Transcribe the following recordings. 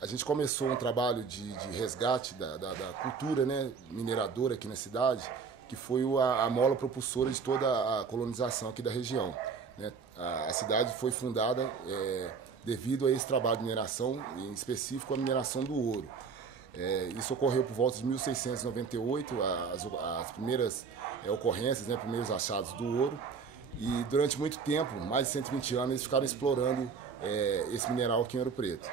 A gente começou um trabalho de resgate da cultura, né, mineradora aqui na cidade, que foi a mola propulsora de toda a colonização aqui da região, né? A cidade foi fundada devido a esse trabalho de mineração, em específico a mineração do ouro. Isso ocorreu por volta de 1698, as primeiras ocorrências, né, primeiros achados do ouro. E durante muito tempo, mais de 120 anos, eles ficaram explorando esse mineral aqui em Ouro Preto.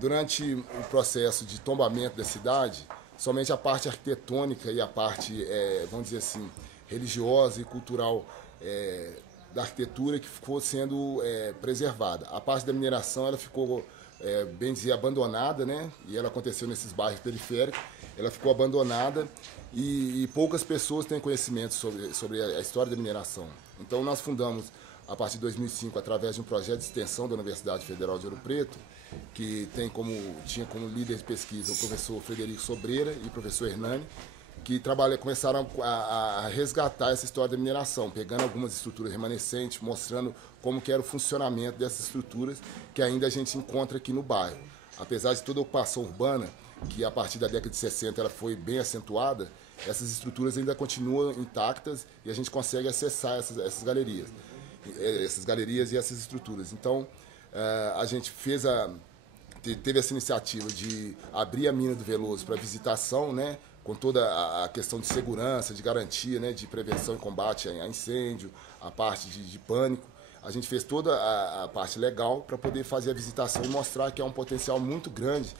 Durante o processo de tombamento da cidade, somente a parte arquitetônica e a parte, vamos dizer assim, religiosa e cultural da arquitetura que ficou sendo preservada. A parte da mineração ela ficou, bem dizer, abandonada, né? E ela aconteceu nesses bairros periféricos. Ela ficou abandonada e poucas pessoas têm conhecimento sobre a história da mineração. Então nós fundamos, a partir de 2005, através de um projeto de extensão da Universidade Federal de Ouro Preto, que tinha como líder de pesquisa o professor Frederico Sobreira e o professor Hernani, que começaram a resgatar essa história da mineração, pegando algumas estruturas remanescentes, mostrando como que era o funcionamento dessas estruturas que ainda a gente encontra aqui no bairro. Apesar de toda a ocupação urbana, que a partir da década de 60 ela foi bem acentuada, essas estruturas ainda continuam intactas e a gente consegue acessar essas galerias e essas estruturas. Então, a gente teve essa iniciativa de abrir a mina do Veloso para visitação, né, com toda a questão de segurança, de garantia, né, de prevenção e combate a incêndio, a parte de pânico. A gente fez toda a parte legal para poder fazer a visitação e mostrar que há um potencial muito grande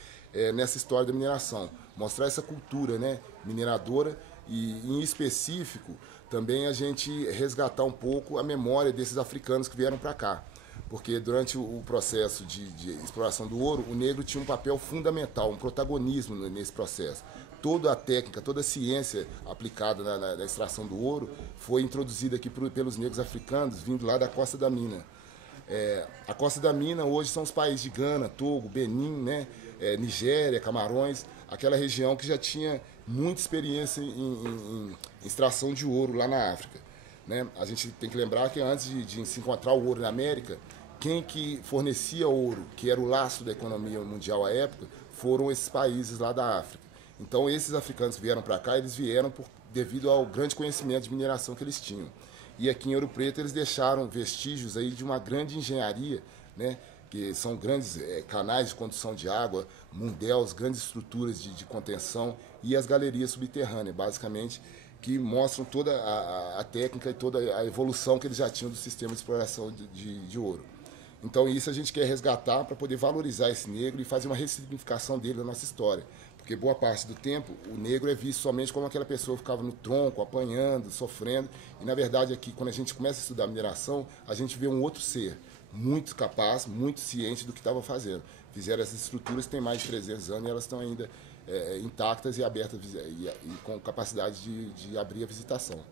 nessa história da mineração. Mostrar essa cultura, né, mineradora e, em específico, também a gente resgatar um pouco a memória desses africanos que vieram para cá. Porque durante o processo de exploração do ouro, o negro tinha um papel fundamental, um protagonismo nesse processo. Toda a técnica, toda a ciência aplicada na extração do ouro foi introduzida aqui pelos negros africanos, vindo lá da Costa da Mina. A Costa da Mina hoje são os países de Gana, Togo, Benin, né, Nigéria, Camarões, aquela região que já tinha muita experiência em extração de ouro lá na África, né? A gente tem que lembrar que antes de se encontrar o ouro na América, quem que fornecia ouro, que era o lastro da economia mundial à época, foram esses países lá da África. Então esses africanos que vieram para cá, eles vieram devido ao grande conhecimento de mineração que eles tinham. E aqui em Ouro Preto eles deixaram vestígios aí de uma grande engenharia, né, que são grandes canais de condução de água, mundéus, grandes estruturas de contenção e as galerias subterrâneas, basicamente, que mostram toda a técnica e toda a evolução que eles já tinham do sistema de exploração de ouro. Então isso a gente quer resgatar para poder valorizar esse negro e fazer uma ressignificação dele na nossa história. Porque boa parte do tempo o negro é visto somente como aquela pessoa que ficava no tronco, apanhando, sofrendo. E na verdade aqui, quando a gente começa a estudar mineração, a gente vê um outro ser, muito capaz, muito ciente do que estava fazendo. Fizeram essas estruturas que têm mais de 300 anos e elas estão ainda intactas e abertas e com capacidade de abrir a visitação.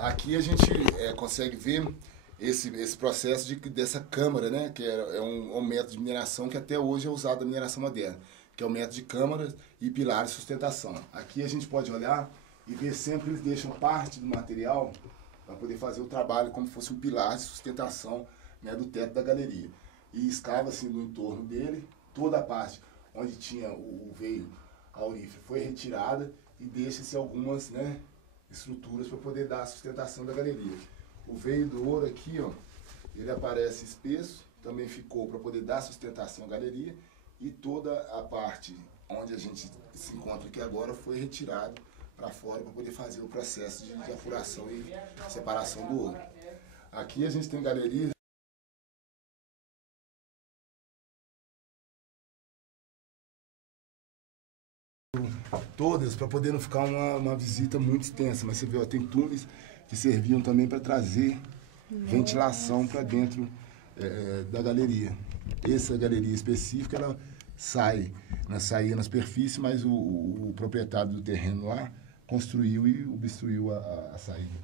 Aqui a gente consegue ver esse processo dessa câmara, né, que é um método de mineração que até hoje é usado na mineração moderna, que é o método de câmaras e pilares de sustentação. Aqui a gente pode olhar e ver sempre que eles deixam parte do material para poder fazer o trabalho como se fosse um pilar de sustentação, né, do teto da galeria. E escava assim no entorno dele, toda a parte onde tinha o veio aurífero foi retirada e deixa-se algumas, né, estruturas para poder dar a sustentação da galeria. O veio do ouro aqui, ó, ele aparece espesso, também ficou para poder dar sustentação à galeria, e toda a parte onde a gente se encontra aqui agora foi retirado para fora para poder fazer o processo de apuração e separação do ouro. Aqui a gente tem galerias todas para poder não ficar uma visita muito extensa, mas você vê, ó, tem túneis que serviam também para trazer ventilação para dentro da galeria. Essa galeria específica, ela saía na superfície, mas o proprietário do terreno lá construiu e obstruiu a saída.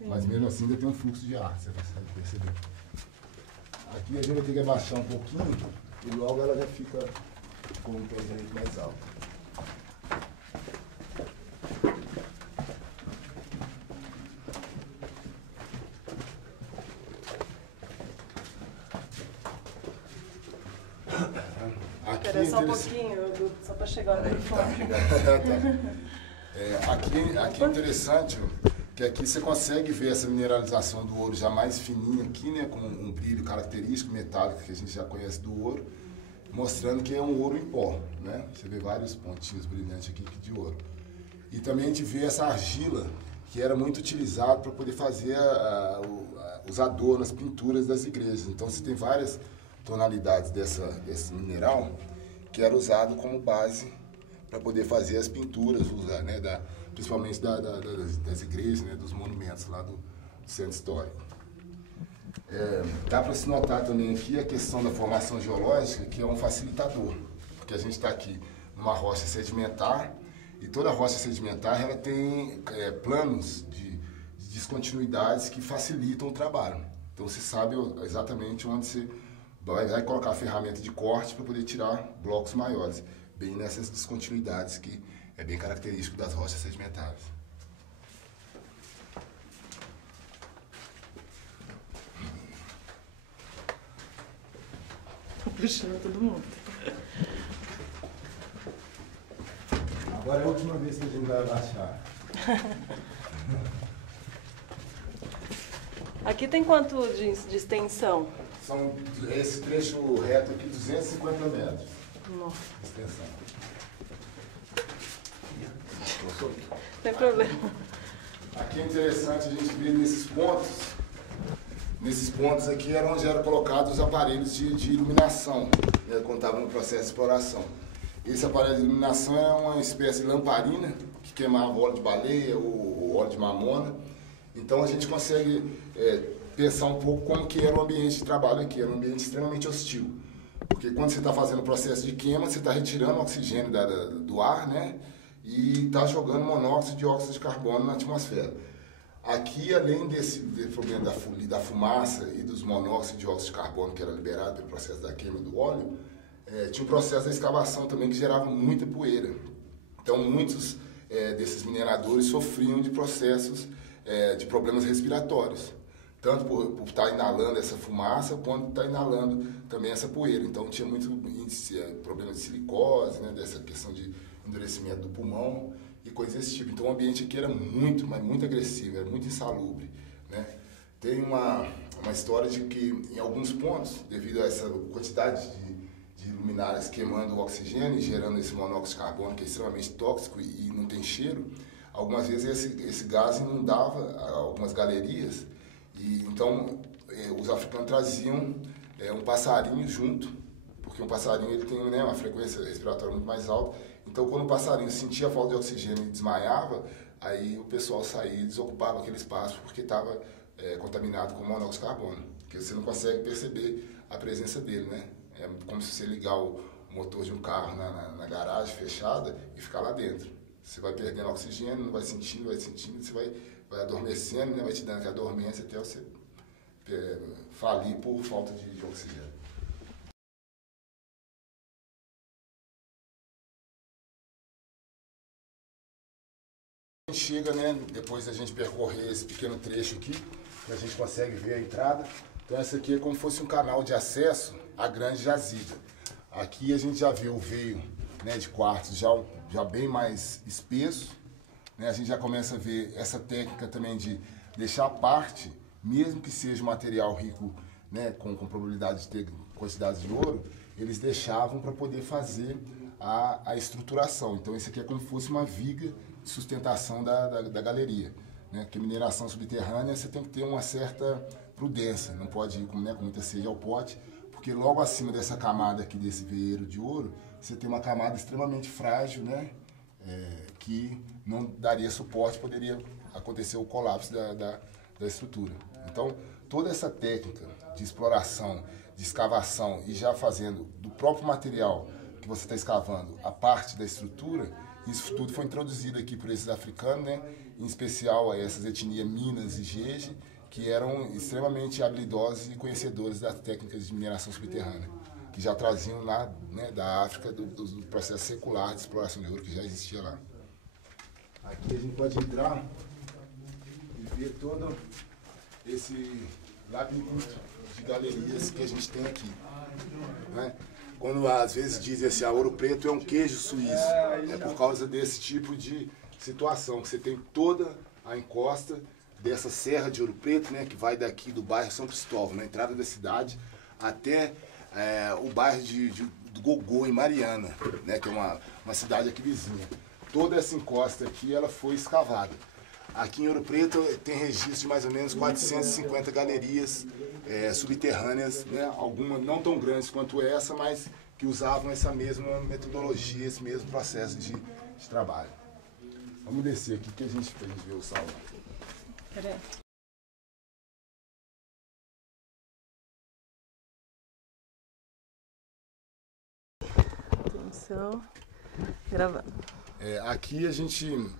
Mas mesmo assim ainda tem um fluxo de ar, você consegue perceber. Aqui a gente vai ter que abaixar um pouquinho e logo ela já fica com um pé direito mais alto. Espera só um pouquinho, só para chegar no microfone. Aqui é interessante que aqui você consegue ver essa mineralização do ouro já mais fininha aqui, né, com um brilho característico metálico que a gente já conhece do ouro, mostrando que é um ouro em pó, né? Você vê vários pontinhos brilhantes aqui de ouro. E também a gente vê essa argila que era muito utilizada para poder fazer os adornos, as pinturas das igrejas. Então você tem várias tonalidades desse mineral que era usado como base para poder fazer as pinturas, né, principalmente das igrejas, né, dos monumentos lá do centro histórico. Dá para se notar também aqui a questão da formação geológica, que é um facilitador, porque a gente está aqui numa rocha sedimentar, e toda rocha sedimentar ela tem planos de descontinuidades que facilitam o trabalho. Então você sabe exatamente onde você vai colocar a ferramenta de corte para poder tirar blocos maiores, bem nessas descontinuidades que é bem característico das rochas sedimentares. Puxando todo mundo. Agora é a última vez que a gente vai abaixar. Aqui tem quanto de extensão? São esse trecho reto aqui, 250 metros. Nossa. De extensão. Não tem problema. Aqui é interessante a gente ver nesses pontos. Nesses pontos aqui era onde eram colocados os aparelhos de iluminação, né, quando estava no processo de exploração. Esse aparelho de iluminação é uma espécie de lamparina que queimava óleo de baleia ou óleo de mamona. Então a gente consegue pensar um pouco como que era o ambiente de trabalho aqui. Era um ambiente extremamente hostil. Porque quando você está fazendo o processo de queima, você está retirando o oxigênio do ar, né? E está jogando monóxido e dióxido de carbono na atmosfera. Aqui, além desse problema da fumaça e dos monóxidos e dióxido de carbono que era liberado pelo processo da queima do óleo, tinha um processo da escavação também que gerava muita poeira. Então, muitos desses mineradores sofriam de processos de problemas respiratórios, tanto por estar inalando essa fumaça, quanto estar inalando também essa poeira. Então, tinha muito índice, problema de silicose, né, dessa questão de endurecimento do pulmão e coisas desse tipo. Então o ambiente aqui era muito, mas muito agressivo, era muito insalubre, né? Tem uma história de que em alguns pontos, devido a essa quantidade de luminárias queimando o oxigênio e gerando esse monóxido de carbono que é extremamente tóxico e não tem cheiro, algumas vezes esse gás inundava algumas galerias e então os africanos traziam um passarinho junto, porque um passarinho ele tem, né, uma frequência respiratória muito mais alta. Então, quando o passarinho sentia a falta de oxigênio e desmaiava, aí o pessoal saía e desocupava aquele espaço porque estava contaminado com monóxido de carbono. Porque você não consegue perceber a presença dele, né? É como se você ligar o motor de um carro na garagem fechada e ficar lá dentro. Você vai perdendo oxigênio, não vai sentindo, você vai adormecendo, né? Vai te dando aquela dormência até você falir por falta de oxigênio. A gente chega, né, depois da gente percorrer esse pequeno trecho aqui, que a gente consegue ver a entrada. Então essa aqui é como se fosse um canal de acesso à grande jazida. Aqui a gente já vê o veio, né, de quartzo já bem mais espesso, né? A gente já começa a ver essa técnica também de deixar parte, mesmo que seja um material rico, né, com probabilidade de ter quantidades de ouro, eles deixavam para poder fazer a estruturação. Então esse aqui é como se fosse uma viga de sustentação da galeria, né? Porque mineração subterrânea você tem que ter uma certa prudência, não pode ir com muita sede ao pote, porque logo acima dessa camada aqui desse veeiro de ouro, você tem uma camada extremamente frágil, né? Que não daria suporte, poderia acontecer o colapso da estrutura. Então, toda essa técnica de exploração, de escavação e já fazendo do próprio material que você está escavando a parte da estrutura, isso tudo foi introduzido aqui por esses africanos, né? Em especial a essas etnias Minas e Jeje, que eram extremamente habilidosos e conhecedores das técnicas de mineração subterrânea, que já traziam lá, né, da África do processo secular de exploração de ouro que já existia lá. Aqui a gente pode entrar e ver todo esse labirinto de galerias que a gente tem aqui, né? quando às vezes dizem assim, a Ouro Preto é um queijo suíço, é por causa desse tipo de situação, que você tem toda a encosta dessa Serra de Ouro Preto, né, que vai daqui do bairro São Cristóvão, na entrada da cidade, até o bairro do Gogô, em Mariana, né, que é uma cidade aqui vizinha. Toda essa encosta aqui, ela foi escavada. Aqui em Ouro Preto tem registro de mais ou menos 450 galerias subterrâneas, né, algumas não tão grandes quanto essa, mas que usavam essa mesma metodologia, esse mesmo processo de trabalho. Vamos descer aqui que a gente ver o salão. Peraí. Atenção. Gravando. Aqui a gente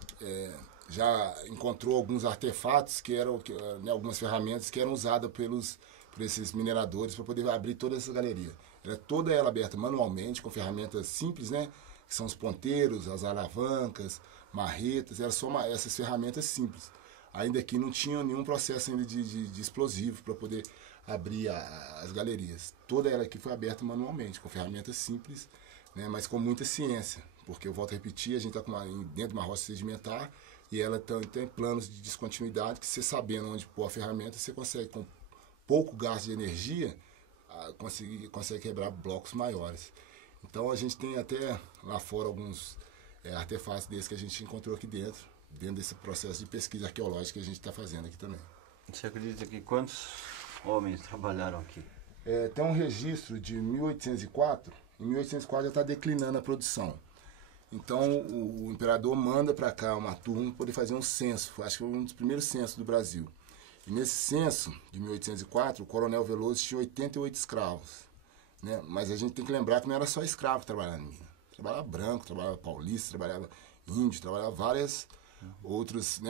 já encontrou alguns artefatos que eram, né, algumas ferramentas que eram usadas por esses mineradores para poder abrir toda essa galeria. Era toda ela aberta manualmente, com ferramentas simples, né? Que são os ponteiros, as alavancas, marretas, eram só essas ferramentas simples. Ainda que não tinha nenhum processo ainda de explosivo para poder abrir as galerias. Toda ela aqui foi aberta manualmente, com ferramentas simples, né, mas com muita ciência, porque eu volto a repetir, a gente está dentro de uma rocha sedimentar e ela tem planos de descontinuidade que você sabendo onde pôr a ferramenta, você consegue, com pouco gasto de energia, consegue quebrar blocos maiores. Então a gente tem até lá fora alguns artefatos desses que a gente encontrou aqui dentro desse processo de pesquisa arqueológica que a gente está fazendo aqui também. Você acredita que quantos homens trabalharam aqui? Tem um registro de 1804, em 1804 já está declinando a produção. Então o imperador manda para cá uma turma para poder fazer um censo, acho que foi um dos primeiros censos do Brasil. E nesse censo de 1804, o coronel Veloso tinha 88 escravos. Né? Mas a gente tem que lembrar que não era só escravo que trabalhava na mina. Trabalhava branco, trabalhava paulista, trabalhava índio, trabalhava vários outros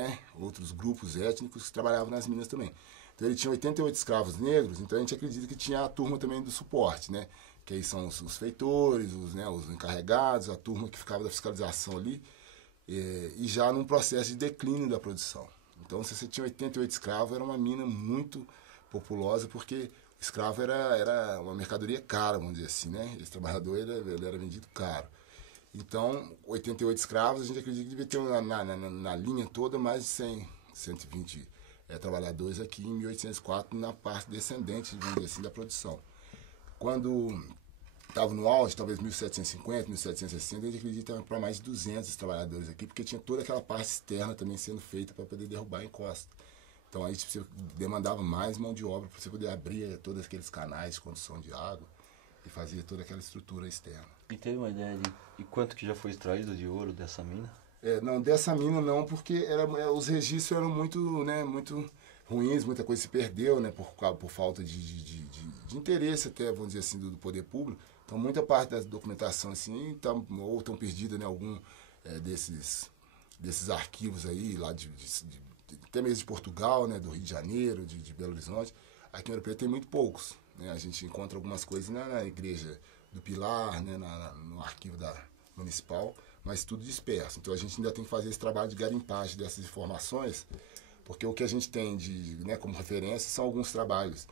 grupos étnicos que trabalhavam nas minas também. Então ele tinha 88 escravos negros, então a gente acredita que tinha a turma também do suporte, né? Que aí são os feitores, os encarregados, a turma que ficava da fiscalização ali, e já num processo de declínio da produção. Então se você tinha 88 escravos, era uma mina muito populosa, porque o escravo era uma mercadoria cara, vamos dizer assim, né? Esse trabalhador ele era vendido caro. Então, 88 escravos, a gente acredita que devia ter na linha toda mais de 120 trabalhadores aqui em 1804, na parte descendente, vamos dizer assim, da produção. Quando estava no auge, talvez 1750, 1760, a gente acredita para mais de 200 trabalhadores aqui, porque tinha toda aquela parte externa também sendo feita para poder derrubar a encosta. Então aí você demandava mais mão de obra para você poder abrir todos aqueles canais de condução de água e fazer toda aquela estrutura externa. E tem uma ideia de quanto que já foi extraído de ouro dessa mina? Não, dessa mina não, porque os registros eram muito ruins, muita coisa se perdeu, né, por falta de interesse até, vamos dizer assim, do poder público. Então muita parte da documentação assim, ou estão perdida, né, algum desses arquivos aí, lá até mesmo de Portugal, né, do Rio de Janeiro, de Belo Horizonte. Aqui em Ouro Preto tem muito poucos. Né? A gente encontra algumas coisas na igreja do Pilar, né, no arquivo municipal, mas tudo disperso. Então a gente ainda tem que fazer esse trabalho de garimpagem dessas informações, porque o que a gente tem como referência são alguns trabalhos,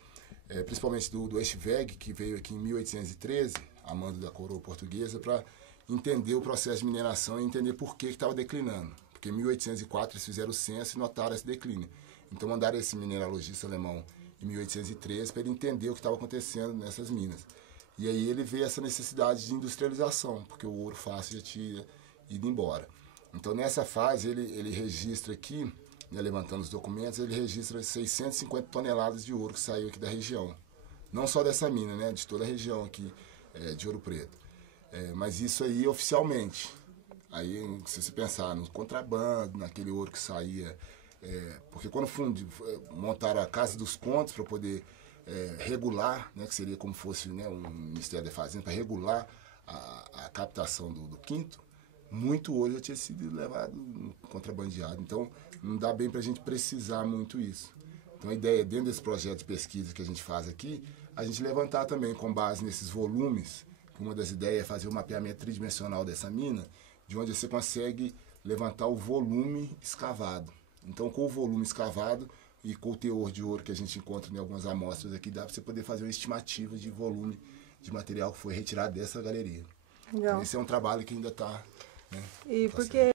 principalmente do Eschweg, que veio aqui em 1813, a mando da coroa portuguesa, para entender o processo de mineração e entender por que estava declinando. Porque em 1804 eles fizeram o censo e notaram esse declínio. Então mandaram esse mineralogista alemão em 1813 para ele entender o que estava acontecendo nessas minas. E aí ele vê essa necessidade de industrialização, porque o ouro fácil já tinha ido embora. Então nessa fase ele registra aqui, né, levantando os documentos, ele registra 650 toneladas de ouro que saiu aqui da região. Não só dessa mina, né, de toda a região aqui de Ouro Preto. Mas isso aí oficialmente. Aí, se você pensar no contrabando, naquele ouro que saía, porque quando montaram a Casa dos Contos para poder regular, né, que seria como fosse, né, um Ministério da Fazenda, para regular a captação do quinto, muito ouro já tinha sido levado contrabandeado. Então, não dá bem para a gente precisar muito isso. Então, a ideia, dentro desse projeto de pesquisa que a gente faz aqui, a gente levantar também, com base nesses volumes, que uma das ideias é fazer um mapeamento tridimensional dessa mina, de onde você consegue levantar o volume escavado. Então, com o volume escavado e com o teor de ouro que a gente encontra em algumas amostras aqui, dá para você poder fazer uma estimativa de volume de material que foi retirado dessa galeria. Legal. Esse é um trabalho que ainda está... Né, E tá porque